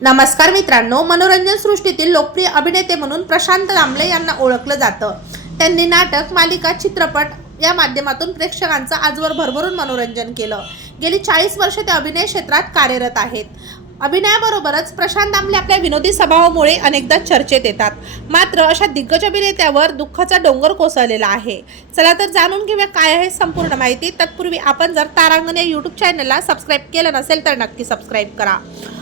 नमस्कार मित्रांनो मनोरंजन सृष्टीतील लोकप्रिय अभिनेते म्हणून प्रशांत दामले यांना ओळखलं जातं. त्यांनी नाटक मालिका चित्रपट या माध्यमातून प्रेक्षकांचं आजवर भरभरून मनोरंजन केलं. गेली चाळीस वर्ष ते अभिनय क्षेत्रात कार्यरत आहेत. अभिनयाबरोबरच प्रशांत दामले आपल्या विनोदी स्वभावामुळे अनेकदा चर्चेत येतात. मात्र अशा दिग्गज अभिनेत्यावर दुःखाचा डोंगर कोसळलेला आहे. चला तर जाणून घेऊया काय आहे संपूर्ण माहिती. तत्पूर्वी आपण जर तारांगण या यूट्यूब चॅनलला सबस्क्राईब केलं नसेल तर नक्की सबस्क्राईब करा.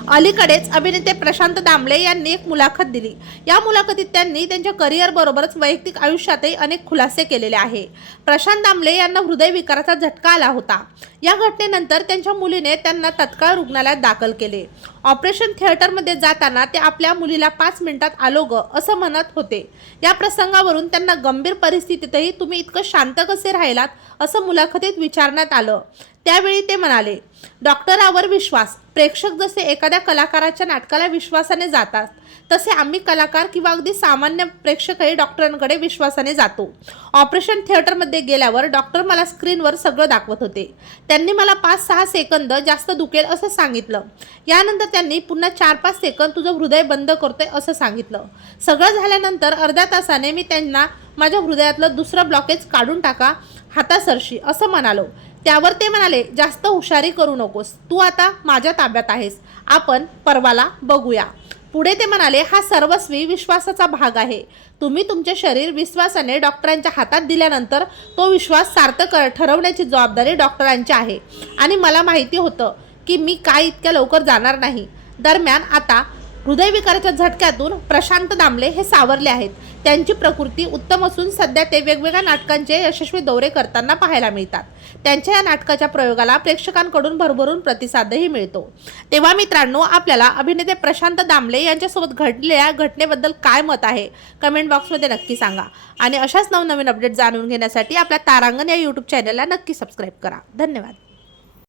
अलीकडेच अभिनेते प्रशांत दामले यांनी एक मुलाखत दिली. या मुलाखतीत त्यांनी त्यांच्या करिअरबरोबरच वैयक्तिक आयुष्यातही अनेक खुलासे केलेले आहे. प्रशांत दामले यांना हृदयविकाराचा झटका आला होता. या घटनेनंतर त्यांच्या मुलीने त्यांना तत्काळ रुग्णालयात दाखल केले. ऑपरेशन थिएटरमध्ये जाताना ते आपल्या मुलीला पाच मिनिटात आलो ग असं म्हणत होते. या प्रसंगावरून त्यांना गंभीर परिस्थितीतही तुम्ही इतकं शांत कसे राहिलात असं मुलाखतीत विचारण्यात आलं. त्यावेळी ते म्हणाले डॉक्टरावर विश्वास. प्रेक्षक जसे एखाद्या कलाकाराच्या नाटकाला विश्वासाने जातात तसे आम्ही कलाकार किंवा अगदी सामान्य प्रेक्षकही डॉक्टरांकडे विश्वासाने जातो. ऑपरेशन थिएटरमध्ये गेल्यावर डॉक्टर मला स्क्रीनवर सगळं दाखवत होते. त्यांनी मला पाच सहा सेकंद जास्त दुखेल असं सांगितलं. यानंतर त्यांनी पुन्हा चार पाच सेकंद तुझं हृदय बंद करतोय असं सांगितलं. सगळं झाल्यानंतर अर्ध्या तासाने मी त्यांना माझ्या हृदयातलं दुसरं ब्लॉकेज काढून टाका हातासरशी असं म्हणालो. त्यावर ते म्हणाले जास्त हुशारी करू नकोस. तू आता माझ्या ताब्यात आहेस. आपण परवाला बघूया. पुढे ते म्हणाले हा सर्वस्वी विश्वासाचा भाग आहे. तुम्ही तुमचे शरीर विश्वासाने डॉक्टरांच्या हातात दिल्यानंतर तो विश्वास सार्थ कर ठरवण्याची जबाबदारी डॉक्टरांची आहे. आणि मला माहिती होतं की मी काय इतक्या लवकर जाणार नाही. दरम्यान आता हृदयविकाराच्या झटक्यातून प्रशांत दामले हे सावरले आहेत. त्यांची प्रकृती उत्तम असून सध्या ते वेगवेगळ्या नाटकांचे यशस्वी दौरे करताना पाहायला मिळतात. त्यांच्या या नाटकाच्या प्रयोगाला प्रेक्षकांकडून भरभरून प्रतिसादही मिळतो. तेव्हा मित्रांनो आपल्याला अभिनेते प्रशांत दामले यांच्यासोबत घडलेल्या घटनेबद्दल काय मत आहे? कमेंट बॉक्समध्ये नक्की सांगा. आणि अशाच नवनवीन अपडेट जाणून घेण्यासाठी आपल्या तारांगण या यूट्यूब चॅनलला नक्की सबस्क्राईब करा. धन्यवाद.